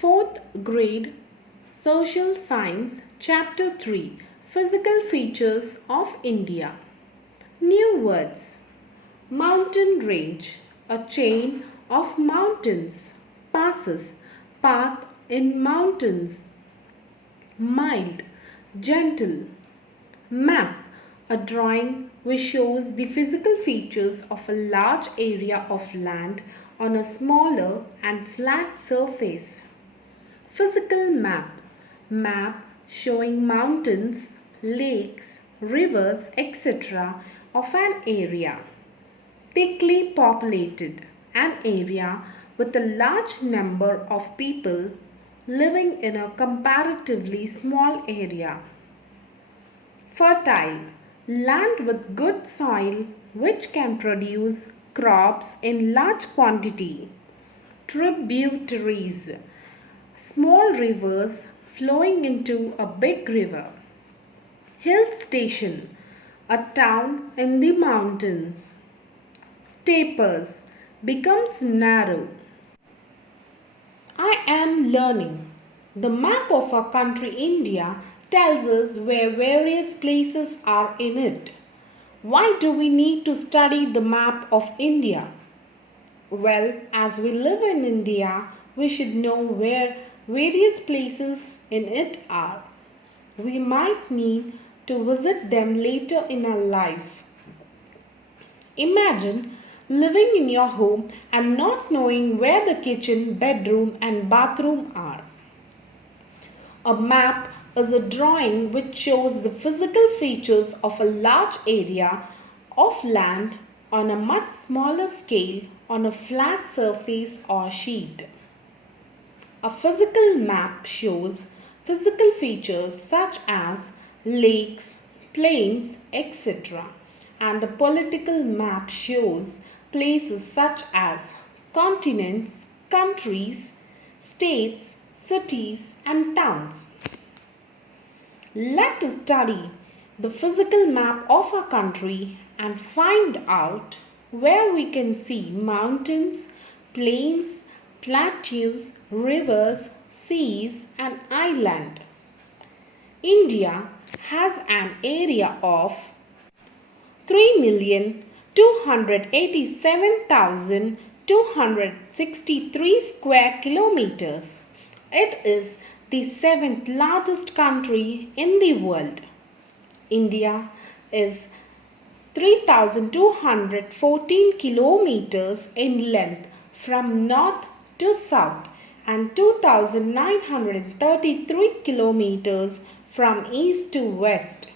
Fourth grade Social Science Chapter 3 Physical Features of India. New words. Mountain range, a chain of mountains, passes, path in mountains. Mild, gentle. Map, a drawing which shows the physical features of a large area of land on a smaller and flat surface. Physical map, map showing mountains, lakes, rivers, etc. of an area. Thickly populated, an area with a large number of people living in a comparatively small area. Fertile, land with good soil which can produce crops in large quantity. Tributaries, small rivers flowing into a big river. Hill station, a town in the mountains. Tapers, becomes narrow. I am learning. The map of our country India tells us where various places are in it. Why do we need to study the map of India? Well, as we live in India, we should know where various places in it are. We might need to visit them later in our life. Imagine living in your home and not knowing where the kitchen, bedroom and bathroom are. A map is a drawing which shows the physical features of a large area of land on a much smaller scale on a flat surface or sheet. A physical map shows physical features such as lakes, plains, etc. And a political map shows places such as continents, countries, states, cities and towns. Let us study the physical map of our country and find out where we can see mountains, plains, plateaus, rivers, seas and island. India has an area of 3,287,263 square kilometers. It is the seventh largest country in the world. India is 3,214 kilometers in length from north to south and 2,933 kilometers from east to west.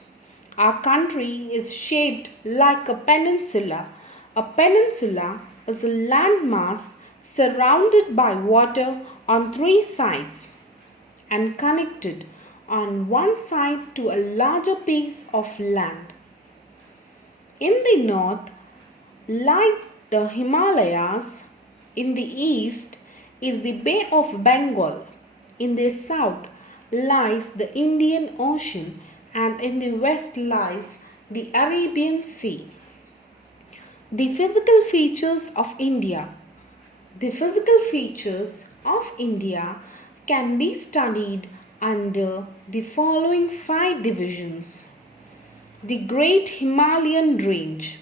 Our country is shaped like a peninsula. A peninsula is a landmass surrounded by water on three sides and connected on one side to a larger piece of land. In the north lie the Himalayas. In the east is the Bay of Bengal. In the south lies the Indian Ocean and in the west lies the Arabian Sea. The physical features of India. The physical features of India can be studied under the following 5 divisions. The Great Himalayan Range.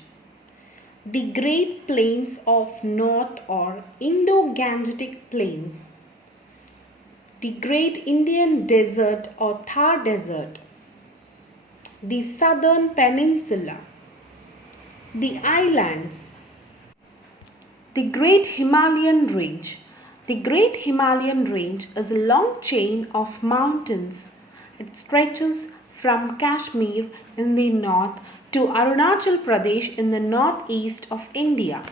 The Great Plains of North or Indo-Gangetic Plain. The Great Indian Desert or Thar Desert. The Southern Peninsula. The islands. The Great Himalayan Range. The Great Himalayan Range is a long chain of mountains. It stretches from Kashmir in the north to Arunachal Pradesh in the northeast of India.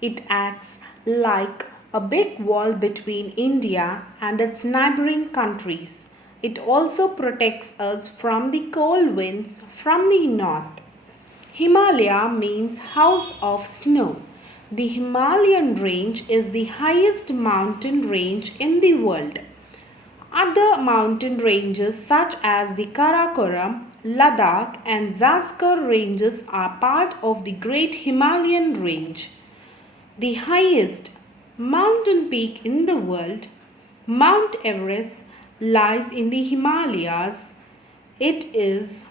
It acts like a big wall between India and its neighboring countries. It also protects us from the cold winds from the north. Himalaya means house of snow. The Himalayan range is the highest mountain range in the world. Other mountain ranges such as the Karakoram, Ladakh and Zanskar ranges are part of the Great Himalayan Range. The highest mountain peak in the world Mount Everest lies in the Himalayas. It is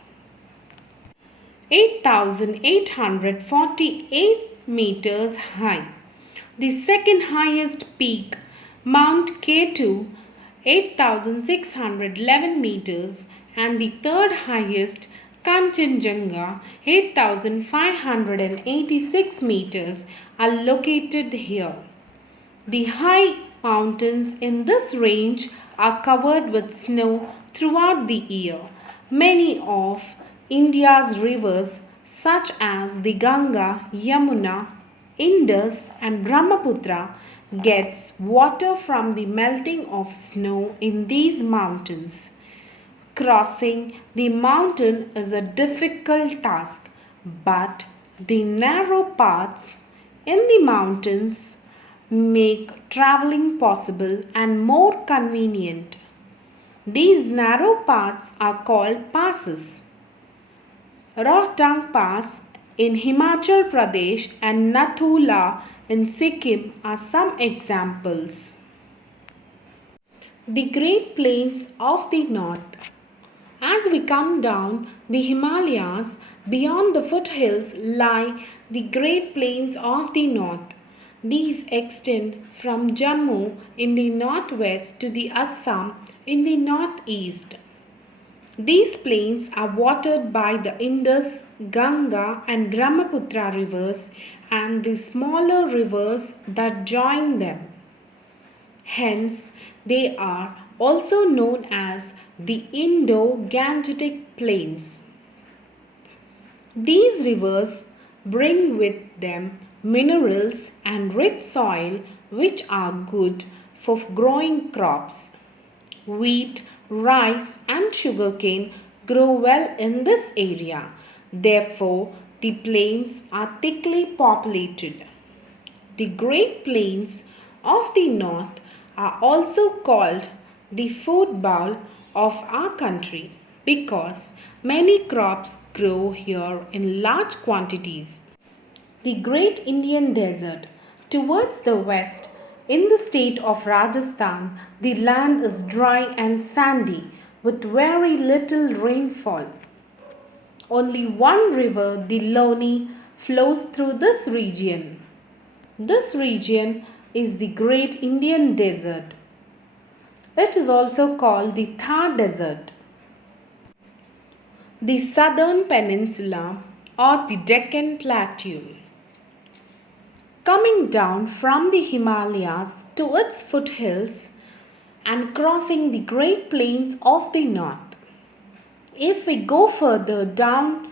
8,848 meters high. The second highest peak, Mount K2, 8,611 meters, and the third highest, Kanchenjunga, 8,586 meters, are located here. The high mountains in this range are covered with snow throughout the year. Many of India's rivers, such as the Ganga, Yamuna, Indus, and Brahmaputra, gets water from the melting of snow in these mountains. Crossing the mountain is a difficult task, but the narrow paths in the mountains make traveling possible and more convenient. These narrow paths are called passes. Rohtang Pass in Himachal Pradesh and Nathula in Sikkim are some examples. The Great Plains of the North. As we come down the Himalayas, beyond the foothills lie the Great Plains of the North. These extend from Jammu in the northwest to the Assam in the northeast. These plains are watered by the Indus, Ganga, and Brahmaputra rivers and the smaller rivers that join them. Hence, they are also known as the Indo-Gangetic Plains. These rivers bring with them minerals and rich soil which are good for growing crops. Wheat, rice, and sugarcane grow well in this area. Therefore, the plains are thickly populated. The Great Plains of the North are also called the food bowl of our country because many crops grow here in large quantities. The Great Indian Desert. Towards the west, in the state of Rajasthan, the land is dry and sandy with very little rainfall. Only one river, the Loni, flows through this region. This region is the Great Indian Desert. It is also called the Thar Desert. The Southern Peninsula or the Deccan Plateau. Coming down from the Himalayas to its foothills and crossing the Great Plains of the North. If we go further down